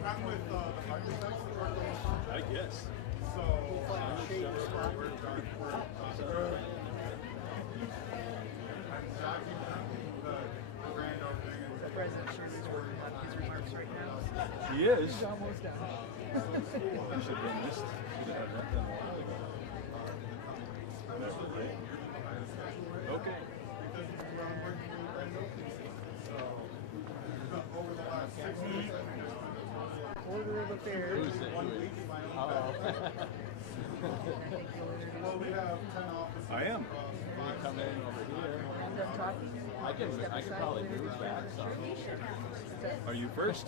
I'm with the architects. I guess. So, I'm documenting the grand opening. The president sure is working on his remarks right now. He is. He's almost done. We should have done this. Should have had that done a while ago. Okay. Because we're working on the grand opening. So, over the last 6 weeks, Order of affairs. Who's that? 1 week, my own batch. Well, we have 10 offices. I am. across You 5 come in over here. I'm done talking. I can probably move back some. Are you first?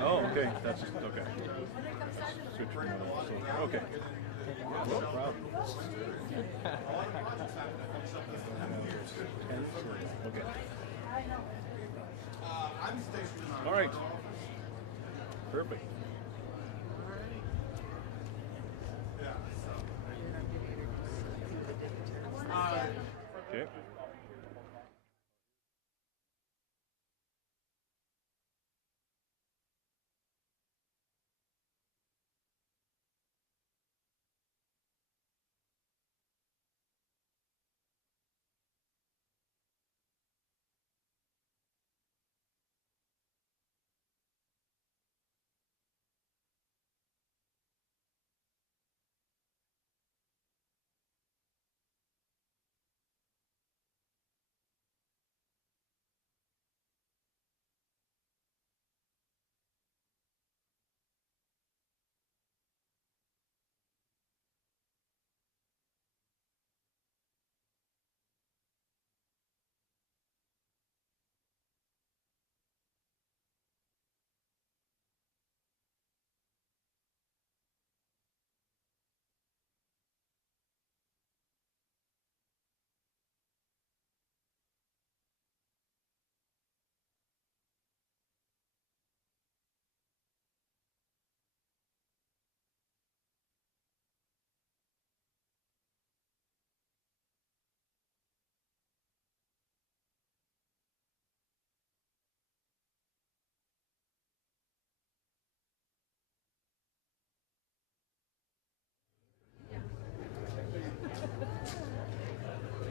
Oh, okay. That's just okay. Switch your mode. So, okay. No problem. Okay. I'm stationed in our All right. office. Perfect. Yeah, so. Okay.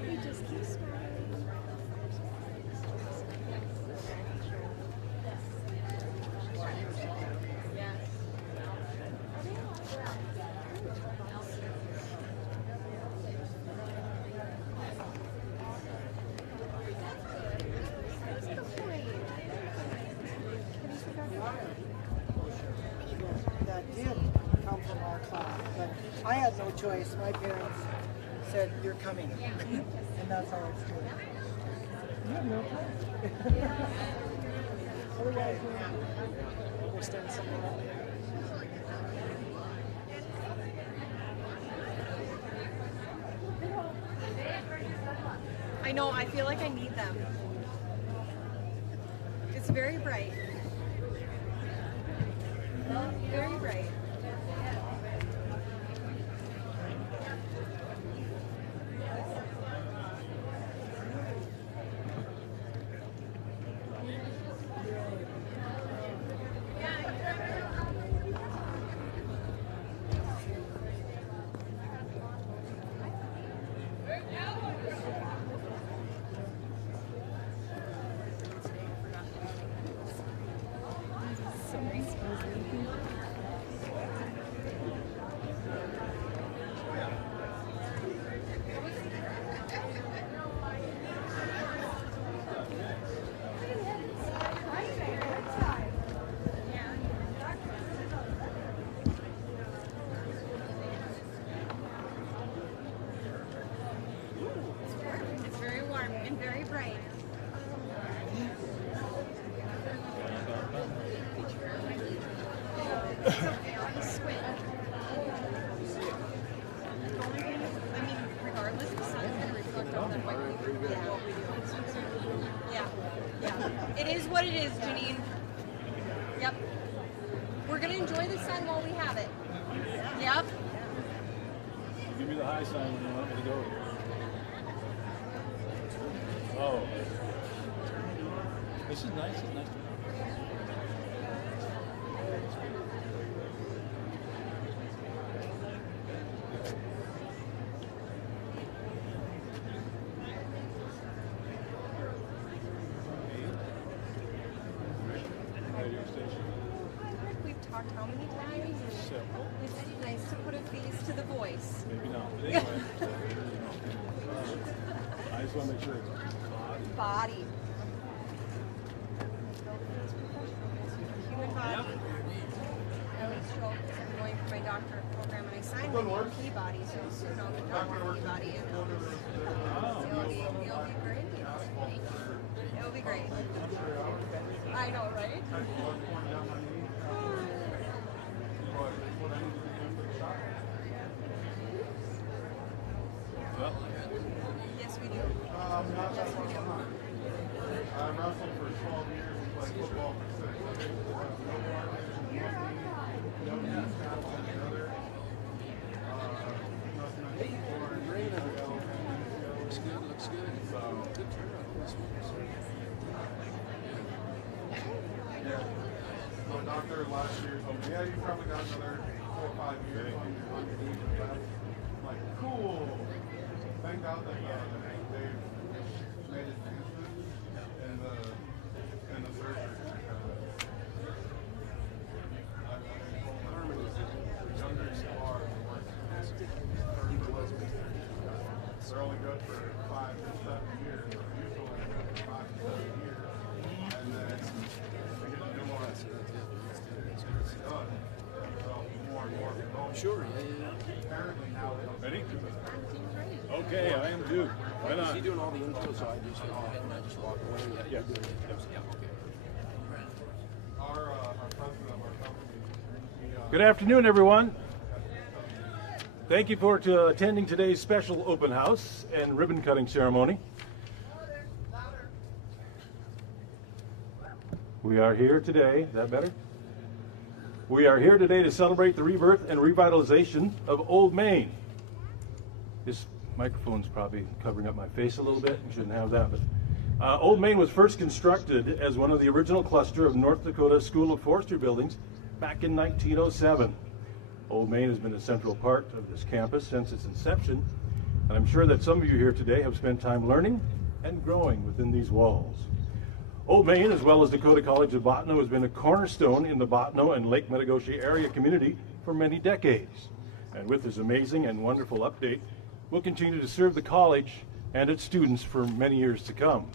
He just keeps smiling. That did come from our class, but I had no choice. My parents said, "You're coming," and that's how it's doing. You have no choice. Otherwise, we'll stand somewhere else. I know, I feel like I need them. It's very bright. Very bright. It's very warm and very bright. It's okay, I'll just squint. I mean, regardless, the sun is going to reflect on them. Yeah. It is what it is, Janine. Yep. We're going to enjoy the sun while we have it. Yep. Give me the high sign when you want me to go. Oh. This is nice. It's nice to know. just want to make sure it's Body. Human body. Ellie stroke. I'm going for my doctorate program, and I signed my key body, so soon I'll get my key body, and it'll be great. It'll be great. I know, right? Yes, we do. Yes, we do. I wrestled for 12 years and played football for 6. Looks good, looks good. Good turnout on this one. My doctor last year told me, yeah, you probably got another 4 or 5 years on your knee. I'm like, cool. Thank God that they've made advances in the surgery. The younger you are, the worse it is. They're only good for 5 to 7 years. Usually only good for 5 to 7 years. And then they get a new one. It's done. So more and more people. Sure, yeah. Apparently now they don't. ready. Okay, I am due. Right Is he on. doing all the info, so I just go ahead and I just walk away? Yeah. You're doing it. Yeah, okay. Our president of our company, Good afternoon, everyone. Thank you for attending today's special open house and ribbon cutting ceremony. We are here today, is that better? We are here today to celebrate the rebirth and revitalization of Old Main. This microphone's probably covering up my face a little bit. You shouldn't have that, but Old Main was first constructed as one of the original cluster of North Dakota School of Forestry buildings back in 1907. Old Main has been a central part of this campus since its inception, and I'm sure that some of you here today have spent time learning and growing within these walls. Old Main, as well as Dakota College of Botano, has been a cornerstone in the Botano and Lake Metagoshi area community for many decades. And with this amazing and wonderful update, we'll continue to serve the college and its students for many years to come.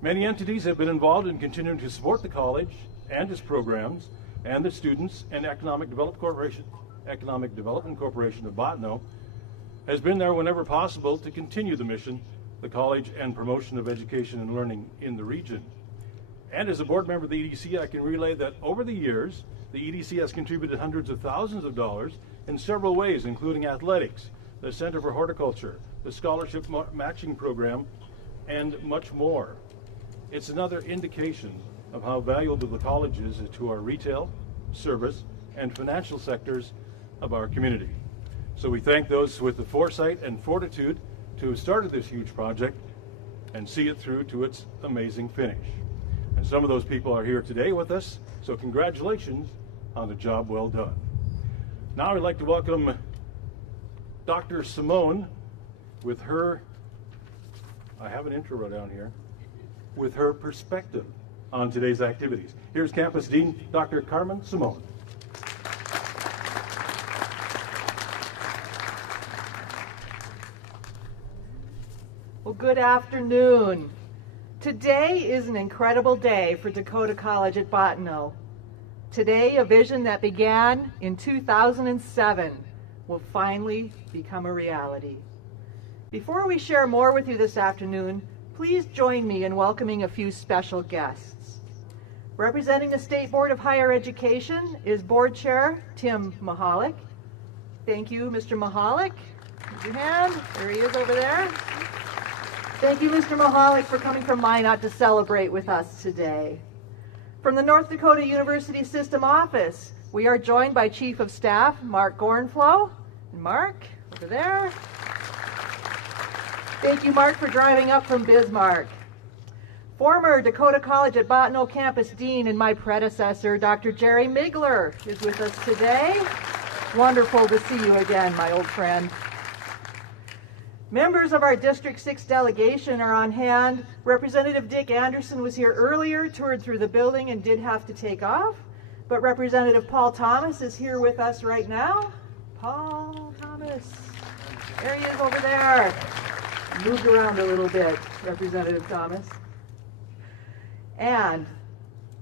Many entities have been involved in continuing to support the college and its programs, and the students, and Economic Development Corporation of Botano has been there whenever possible to continue the mission, the college, and promotion of education and learning in the region. And as a board member of the EDC, I can relay that over the years, the EDC has contributed hundreds of thousands of dollars in several ways, including athletics, the Center for Horticulture, the Scholarship Matching Program, and much more. It's another indication of how valuable the college is to our retail, service, and financial sectors of our community. So we thank those with the foresight and fortitude to have started this huge project and see it through to its amazing finish. And some of those people are here today with us, so congratulations on the job well done. Now I'd like to welcome Dr. Simone with her, I have an intro down here, with her perspective on today's activities. Here's Campus Dean, Dr. Carmen Simone. Well, good afternoon. Today is an incredible day for Dakota College at Botano. Today, a vision that began in 2007 will finally become a reality. Before we share more with you this afternoon, please join me in welcoming a few special guests. Representing the State Board of Higher Education is Board Chair Tim Mahalik. Thank you, Mr. Mahalik. Raise your hand. There he is over there. Thank you, Mr. Mahalik, for coming from Minot to celebrate with us today. From the North Dakota University System Office, we are joined by Chief of Staff Mark Gorenflow. And Mark, over there. Thank you, Mark, for driving up from Bismarck. Former Dakota College at Botano Campus Dean and my predecessor, Dr. Jerry Migler, is with us today. Wonderful to see you again, my old friend. Members of our District 6 delegation are on hand. Representative Dick Anderson was here earlier, toured through the building, and did have to take off. But Representative Paul Thomas is here with us right now. Paul Thomas. There he is over there. moved around a little bit, Representative Thomas. And,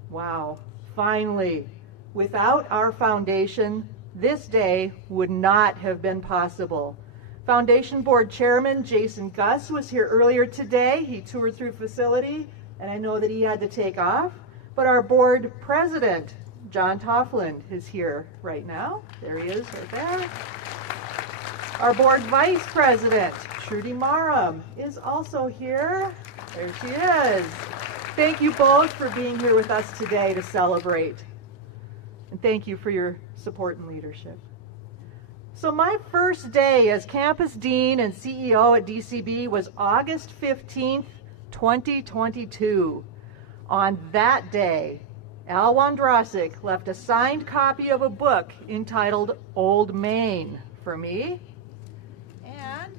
wow, finally, without our foundation, this day would not have been possible. Foundation Board Chairman Jason Gus was here earlier today. He toured through facility, and I know that he had to take off. But our board president, John Toffland, is here right now. There he is, right there. Our board vice president, Trudy Marum, is also here. There she is. Thank you both for being here with us today to celebrate. And thank you for your support and leadership. So my first day as campus dean and CEO at DCB was August 15th, 2022. On that day, Al Wondrasik left a signed copy of a book entitled Old Main for me. And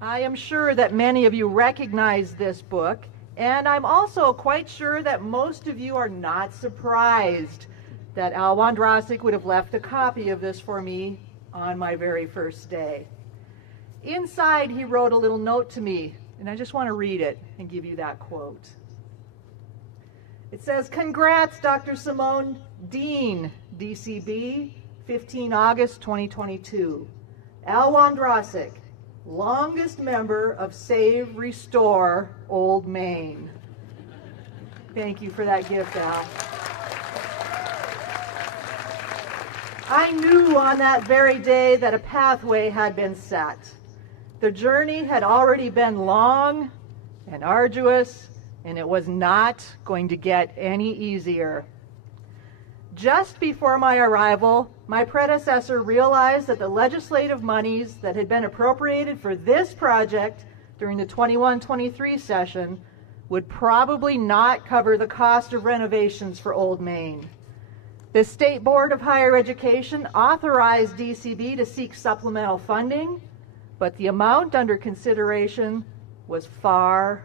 I am sure that many of you recognize this book, and I'm also quite sure that most of you are not surprised that Al Wondrasik would have left a copy of this for me on my very first day. Inside, he wrote a little note to me, and I just want to read it and give you that quote. It says, "Congrats, Dr. Simone Dean, DCB, 15 August 2022. Al Wondrasik, longest member of Save Restore Old Main." Thank you for that gift, Al. I knew on that very day that a pathway had been set. The journey had already been long and arduous, and it was not going to get any easier. Just before my arrival, my predecessor realized that the legislative monies that had been appropriated for this project during the 21-23 session would probably not cover the cost of renovations for Old Main. The State Board of Higher Education authorized DCB to seek supplemental funding, but the amount under consideration was far,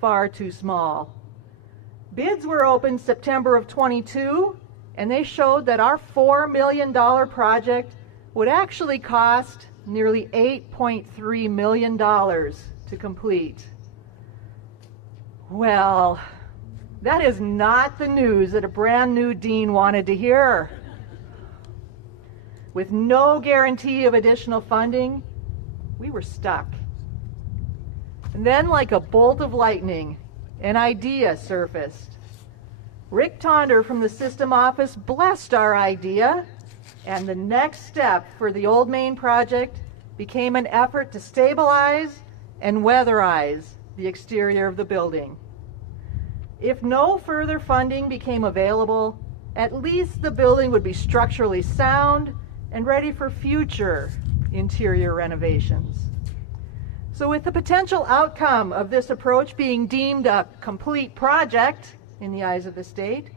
far too small. Bids were opened September of 22, and they showed that our $4 million project would actually cost nearly $8.3 million to complete. Well, that is not the news that a brand new dean wanted to hear. With no guarantee of additional funding, we were stuck. And then, like a bolt of lightning, an idea surfaced. Rick Tonder from the system office blessed our idea, and the next step for the Old Main project became an effort to stabilize and weatherize the exterior of the building. If no further funding became available, at least the building would be structurally sound and ready for future interior renovations. So with the potential outcome of this approach being deemed a complete project in the eyes of the state,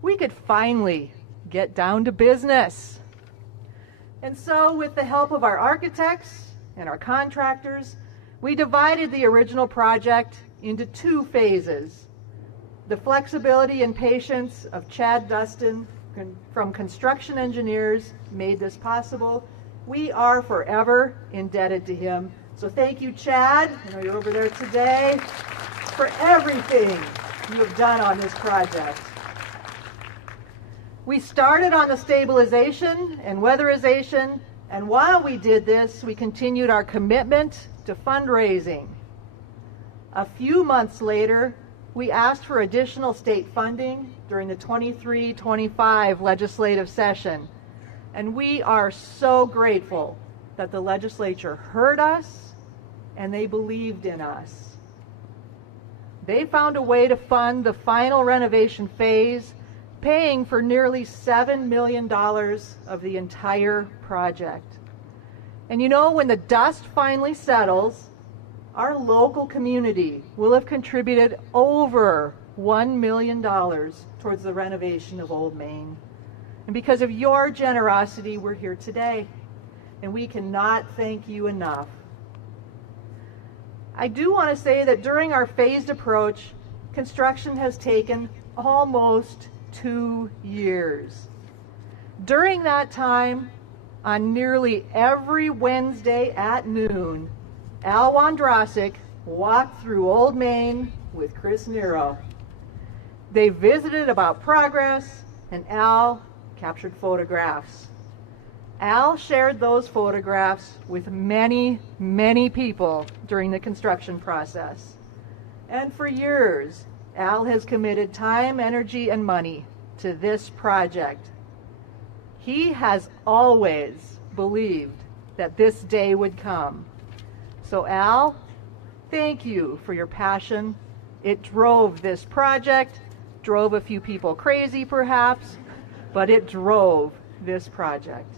we could finally get down to business. And so with the help of our architects and our contractors, we divided the original project into two phases. The flexibility and patience of Chad Dustin from Construction Engineers made this possible. We are forever indebted to him. So thank you, Chad, I know you're over there today, for everything you have done on this project. We started on the stabilization and weatherization, and while we did this, we continued our commitment to fundraising. A few months later, we asked for additional state funding during the 23-25 legislative session, and we are so grateful that the legislature heard us and they believed in us. They found a way to fund the final renovation phase, paying for nearly $7 million of the entire project. And you know, when the dust finally settles, our local community will have contributed over $1 million towards the renovation of Old Main. And because of your generosity, we're here today, and we cannot thank you enough. I do want to say that during our phased approach, construction has taken almost 2 years. During that time, on nearly every Wednesday at noon, Al Wondrasik walked through Old Main with Chris Nero. They visited about progress, and Al captured photographs. Al shared those photographs with many, many people during the construction process. And for years, Al has committed time, energy, and money to this project. He has always believed that this day would come. So Al, thank you for your passion. It drove this project, drove a few people crazy perhaps, but it drove this project.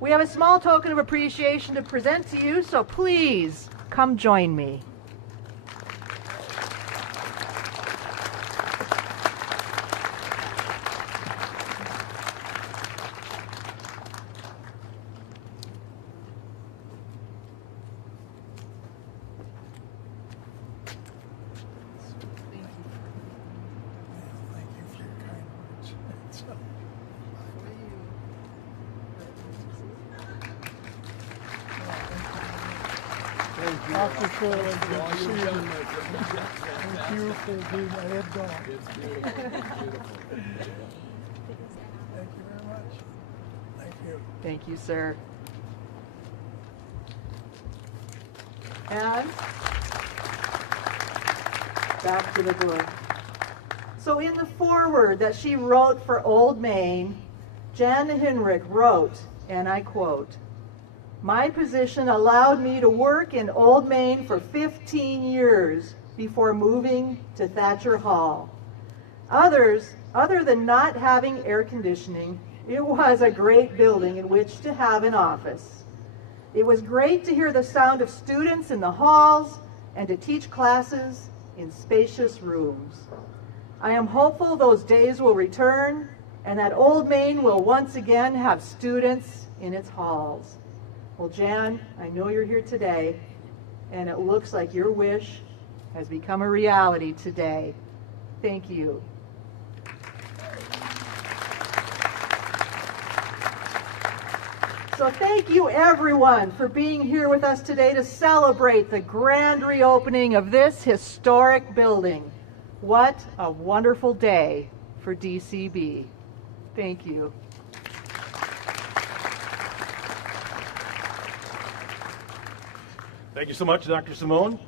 We have a small token of appreciation to present to you, so please come join me. Dr. Shirley, good to see you. Thank you for being my head dog. It's beautiful. Beautiful. Thank you very much. Thank you. Thank you, sir. And back to the book. So in the foreword that she wrote for Old Main, Jan Hinrich wrote, and I quote, "My position allowed me to work in Old Main for 15 years before moving to Thatcher Hall. Other than not having air conditioning, it was a great building in which to have an office. It was great to hear the sound of students in the halls and to teach classes in spacious rooms. I am hopeful those days will return and that Old Main will once again have students in its halls." Well, Jan, I know you're here today, and it looks like your wish has become a reality today. Thank you. So thank you, everyone, for being here with us today to celebrate the grand reopening of this historic building. What a wonderful day for DCB. Thank you. Thank you so much, Dr. Simone.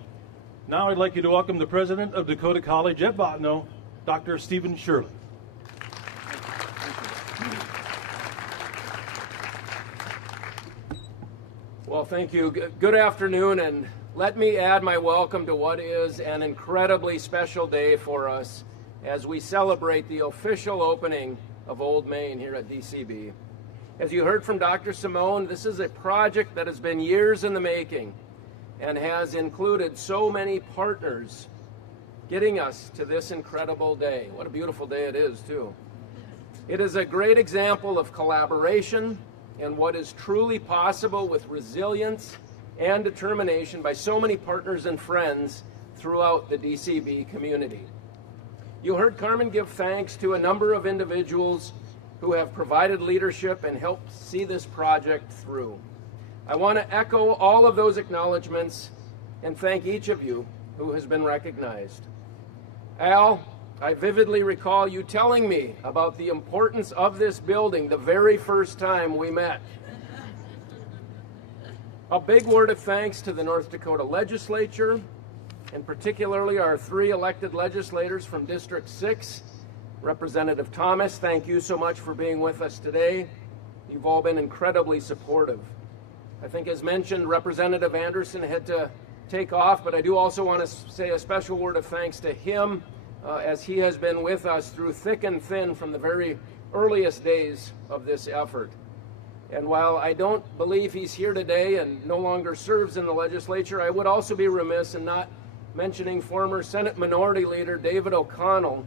Now I'd like you to welcome the president of Dakota College at Bottineau, Dr. Stephen Shirley. Well, thank you. Good afternoon, and let me add my welcome to what is an incredibly special day for us as we celebrate the official opening of Old Main here at DCB. As you heard from Dr. Simone, this is a project that has been years in the making and has included so many partners getting us to this incredible day. What a beautiful day it is, too. It is a great example of collaboration and what is truly possible with resilience and determination by so many partners and friends throughout the DCB community. You heard Carmen give thanks to a number of individuals who have provided leadership and helped see this project through. I want to echo all of those acknowledgments and thank each of you who has been recognized. Al, I vividly recall you telling me about the importance of this building the very first time we met. A big word of thanks to the North Dakota Legislature, and particularly our 3 elected legislators from District 6. Representative Thomas, thank you so much for being with us today. You've all been incredibly supportive. I think, as mentioned, Representative Anderson had to take off, but I do also want to say a special word of thanks to him as he has been with us through thick and thin from the very earliest days of this effort. And while I don't believe he's here today and no longer serves in the legislature, I would also be remiss in not mentioning former Senate Minority Leader David O'Connell,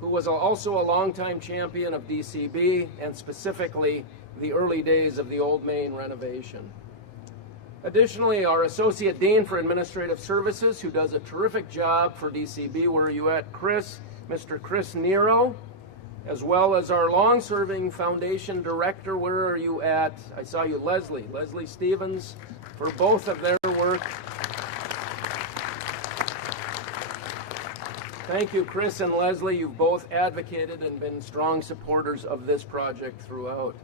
who was also a longtime champion of DCB and specifically the early days of the Old Main renovation. Additionally, our Associate Dean for Administrative Services, who does a terrific job for DCB, where are you at, Chris? Mr. Chris Nero. as well as our long-serving foundation director. Where are you at? I saw you, Leslie Stevens, for both of their work. Thank you, Chris and Leslie. You've both advocated and been strong supporters of this project throughout.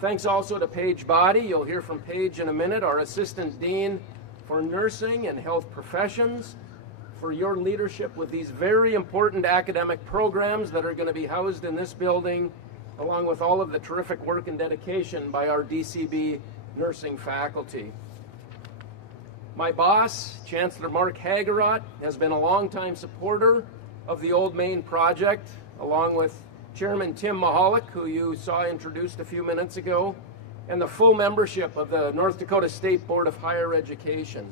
Thanks also to Paige Body. You'll hear from Paige in a minute, our Assistant Dean for Nursing and Health Professions, for your leadership with these very important academic programs that are going to be housed in this building, along with all of the terrific work and dedication by our DCB nursing faculty. My boss, Chancellor Mark Hagerott, has been a longtime supporter of the Old Main project, along with Chairman Tim Mahalik, who you saw introduced a few minutes ago, and the full membership of the North Dakota State Board of Higher Education.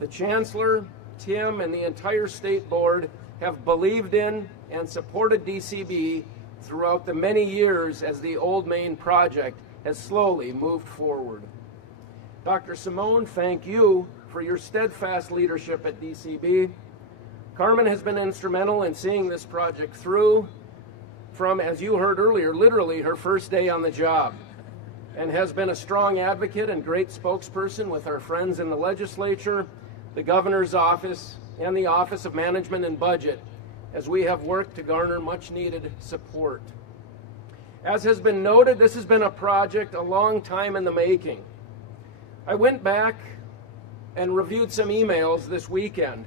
The Chancellor, Tim, and the entire State Board have believed in and supported DCB throughout the many years as the Old Main project has slowly moved forward. Dr. Simone, thank you for your steadfast leadership at DCB. Carmen has been instrumental in seeing this project through from, as you heard earlier, literally her first day on the job, and has been a strong advocate and great spokesperson with our friends in the legislature, the governor's office, and the Office of Management and Budget, as we have worked to garner much needed support. As has been noted, this has been a project a long time in the making. I went back and reviewed some emails this weekend.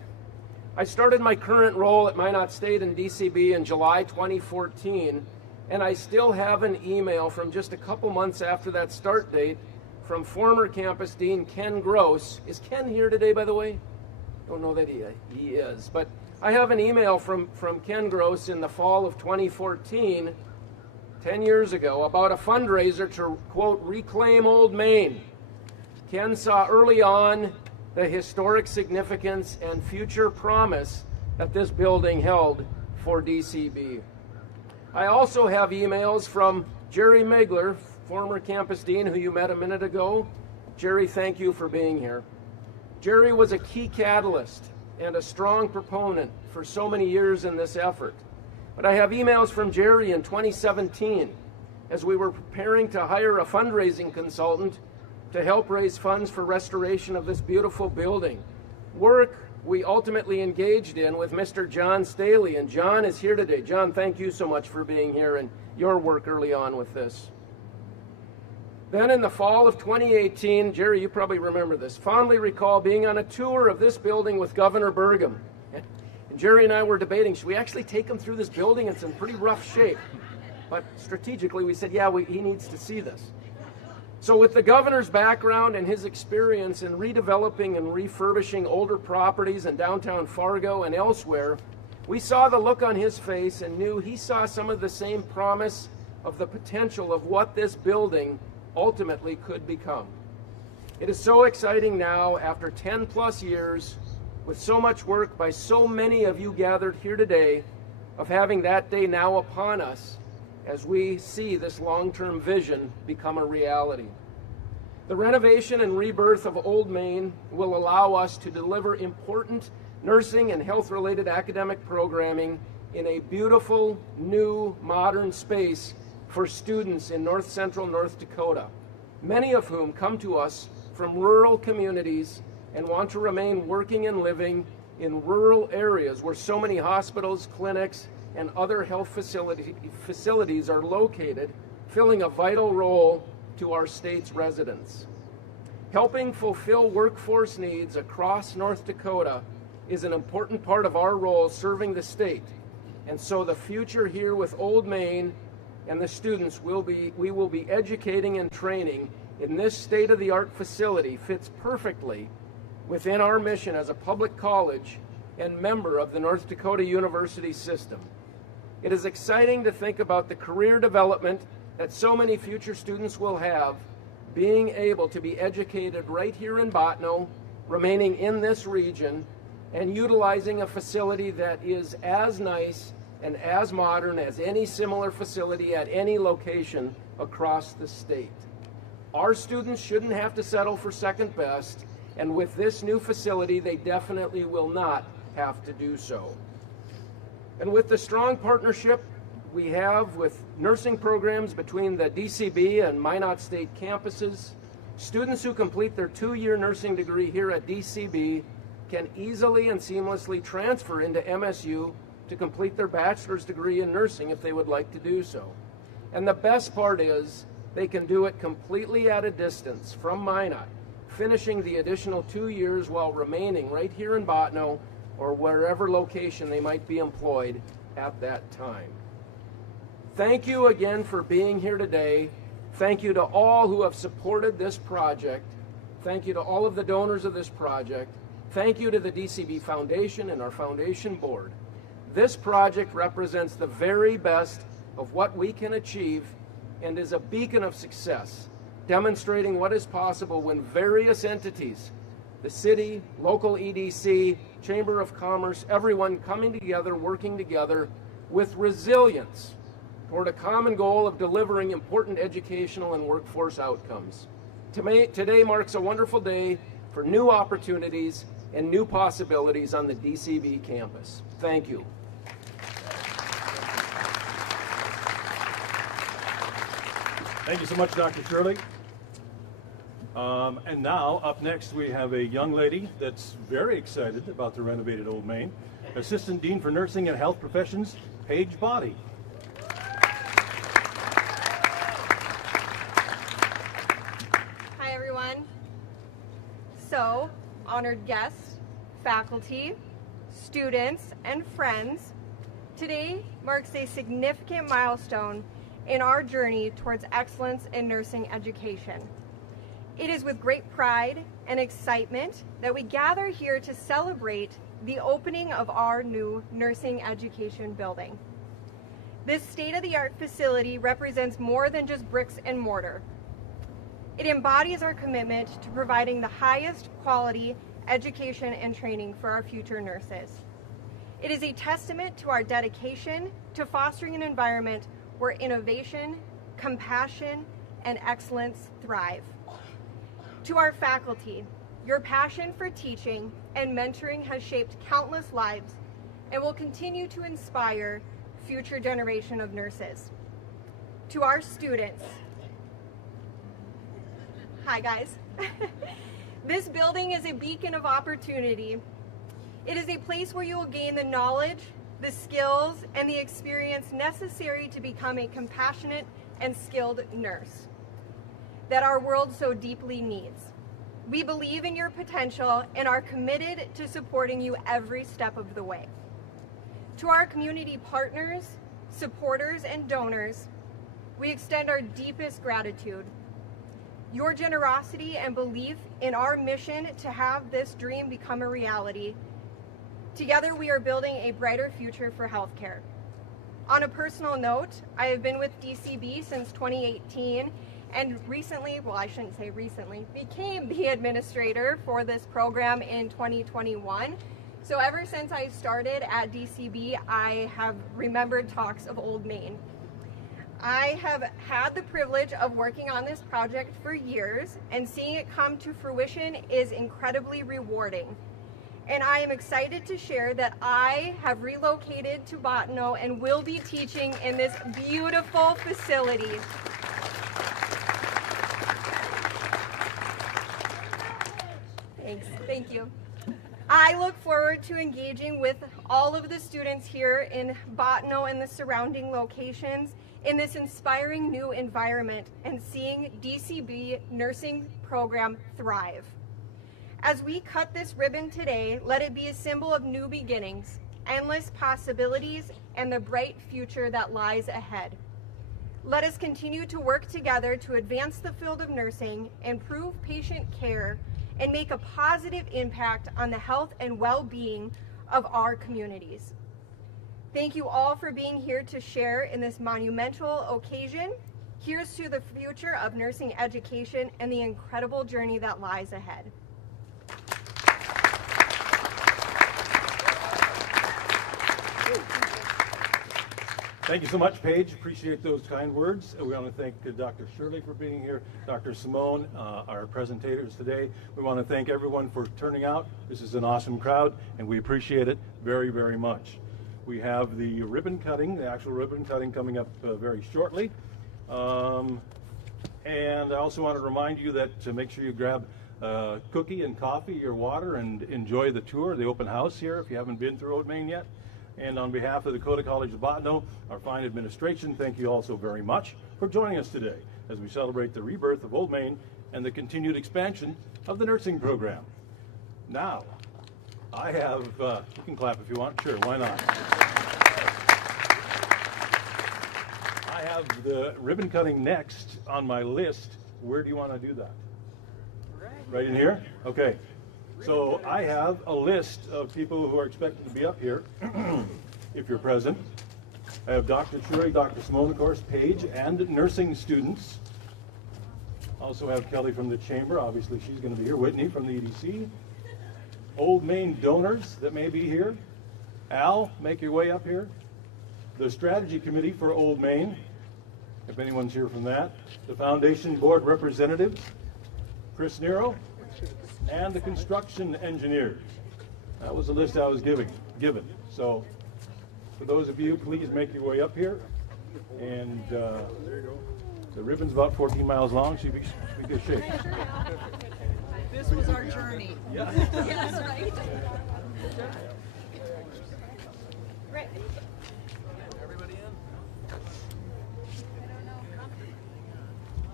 I started my current role at Minot State in DCB in July 2014, and I still have an email from just a couple months after that start date from former campus dean Ken Gross. Is Ken here today, by the way? I don't know that he is, but I have an email from Ken Gross in the fall of 2014, 10 years ago, about a fundraiser to, quote, reclaim Old Main. Ken saw early on the historic significance and future promise that this building held for DCB. I also have emails from Jerry Megler, former campus dean who you met a minute ago. Jerry, thank you for being here. Jerry was a key catalyst and a strong proponent for so many years in this effort. But I have emails from Jerry in 2017 as we were preparing to hire a fundraising consultant to help raise funds for restoration of this beautiful building. Work we ultimately engaged in with Mr. John Staley, and John is here today. John, thank you so much for being here and your work early on with this. Then in the fall of 2018, Jerry, you probably remember this, fondly recall being on a tour of this building with Governor Burgum. And Jerry and I were debating, should we actually take him through this building? It's in pretty rough shape. But strategically we said, yeah, he needs to see this. So with the governor's background and his experience in redeveloping and refurbishing older properties in downtown Fargo and elsewhere, we saw the look on his face and knew he saw some of the same promise of the potential of what this building ultimately could become. It is so exciting now, after 10 plus years, with so much work by so many of you gathered here today, of having that day now upon us, as we see this long-term vision become a reality. The renovation and rebirth of Old Main will allow us to deliver important nursing and health-related academic programming in a beautiful, new, modern space for students in north central North Dakota, many of whom come to us from rural communities and want to remain working and living in rural areas where so many hospitals, clinics, and other health facilities are located, filling a vital role to our state's residents. Helping fulfill workforce needs across North Dakota is an important part of our role serving the state. And so the future here with Old Main and the students we will be educating and training in this state-of-the-art facility fits perfectly within our mission as a public college and member of the North Dakota University system. It is exciting to think about the career development that so many future students will have, being able to be educated right here in Bottineau, remaining in this region, and utilizing a facility that is as nice and as modern as any similar facility at any location across the state. Our students shouldn't have to settle for second best, and with this new facility, they definitely will not have to do so. And with the strong partnership we have with nursing programs between the DCB and Minot State campuses, students who complete their 2-year nursing degree here at DCB can easily and seamlessly transfer into MSU to complete their bachelor's degree in nursing if they would like to do so. And the best part is they can do it completely at a distance from Minot, finishing the additional 2 years while remaining right here in Bottineau or wherever location they might be employed at that time. Thank you again for being here today. Thank you to all who have supported this project. Thank you to all of the donors of this project. Thank you to the DCB Foundation and our foundation board. This project represents the very best of what we can achieve and is a beacon of success, demonstrating what is possible when various entities, the city, local EDC, Chamber of Commerce, everyone coming together, working together with resilience toward a common goal of delivering important educational and workforce outcomes. Today marks a wonderful day for new opportunities and new possibilities on the DCB campus. Thank you. Thank you so much, Dr. Shirley. And now, up next, we have a young lady that's very excited about the renovated Old Main, Assistant Dean for Nursing and Health Professions, Paige Body. Hi, everyone. So, honored guests, faculty, students, and friends, today marks a significant milestone in our journey towards excellence in nursing education. It is with great pride and excitement that we gather here to celebrate the opening of our new nursing education building. This state-of-the-art facility represents more than just bricks and mortar. It embodies our commitment to providing the highest quality education and training for our future nurses. It is a testament to our dedication to fostering an environment where innovation, compassion, and excellence thrive. To our faculty, your passion for teaching and mentoring has shaped countless lives and will continue to inspire future generation of nurses. To our students, hi guys. This building is a beacon of opportunity. It is a place where you will gain the knowledge, the skills, and the experience necessary to become a compassionate and skilled nurse that our world so deeply needs. We believe in your potential and are committed to supporting you every step of the way. To our community partners, supporters, and donors, we extend our deepest gratitude. Your generosity and belief in our mission to have this dream become a reality. Together, we are building a brighter future for healthcare. On a personal note, I have been with DCB since 2018 and recently, well, I shouldn't say recently, became the administrator for this program in 2021. So ever since I started at DCB, I have remembered talks of Old Main. I have had the privilege of working on this project for years, and seeing it come to fruition is incredibly rewarding. And I am excited to share that I have relocated to Bottineau and will be teaching in this beautiful facility. Thanks, thank you. I look forward to engaging with all of the students here in Bottineau and the surrounding locations in this inspiring new environment and seeing DCB nursing program thrive. As we cut this ribbon today, let it be a symbol of new beginnings, endless possibilities, and the bright future that lies ahead. Let us continue to work together to advance the field of nursing, improve patient care, and make a positive impact on the health and well-being of our communities. Thank you all for being here to share in this monumental occasion. Here's to the future of nursing education and the incredible journey that lies ahead. Thank you so much, Paige. Appreciate those kind words. We want to thank Dr. Shirley for being here, Dr. Simone, our presentators today. We want to thank everyone for turning out. This is an awesome crowd, and we appreciate it very, very much. We have the ribbon cutting, the actual ribbon cutting coming up very shortly. And I also want to remind you that to make sure you grab cookie and coffee or water and enjoy the tour, the open house here if you haven't been through Old Main yet. And on behalf of the Dakota College of Bottineau, our fine administration, thank you all so very much for joining us today as we celebrate the rebirth of Old Main and the continued expansion of the nursing program. Now, I have, you can clap if you want, sure, why not? I have the ribbon cutting next on my list. Where do you want to do that? Right in here? Okay. So I have a list of people who are expected to be up here, if you're present. I have Dr. Churi, Dr. Simone, of course, Paige, and nursing students. Also have Kelly from the Chamber, obviously she's going to be here. Whitney from the EDC. Old Main donors that may be here. Al, make your way up here. The Strategy Committee for Old Main, if anyone's here from that. The Foundation Board representatives, Chris Nero, and the construction engineers. That was the list I was given. So for those of you, please make your way up here. And the ribbon's about 14 miles long, so you be good shape. This was our journey. Yeah. Yes, right. Right. Everybody in?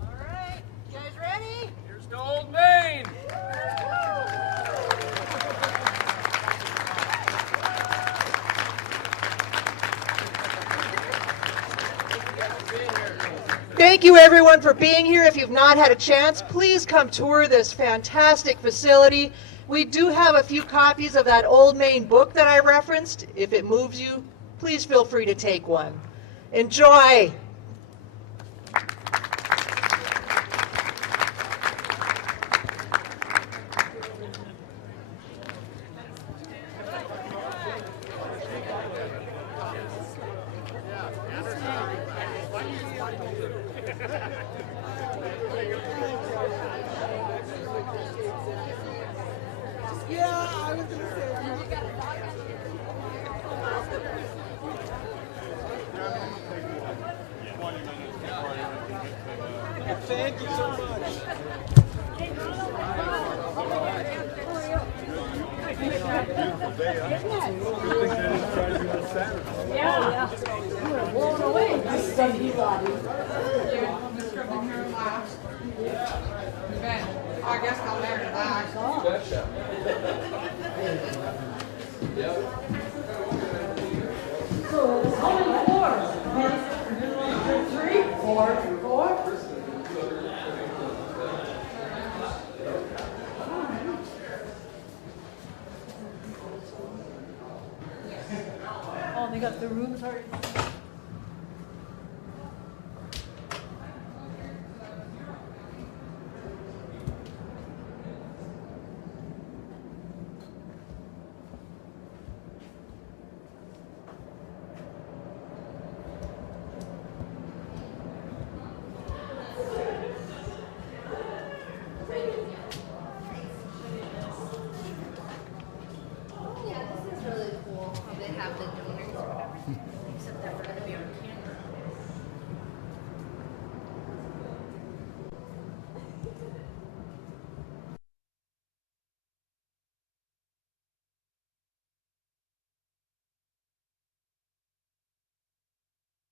All right, you guys ready? Here's to Old Main! Thank you everyone for being here. If you've not had a chance, please come tour this fantastic facility. We do have a few copies of that Old Main book that I referenced. If it moves you, please feel free to take one. Enjoy! Yeah, I was gonna say. Thank you so much. Beautiful day, huh? Good thing they didn't try to do this Saturday. I guess I'll marry that. So how many floors? 3, 4, 4. Oh, they got the rooms already.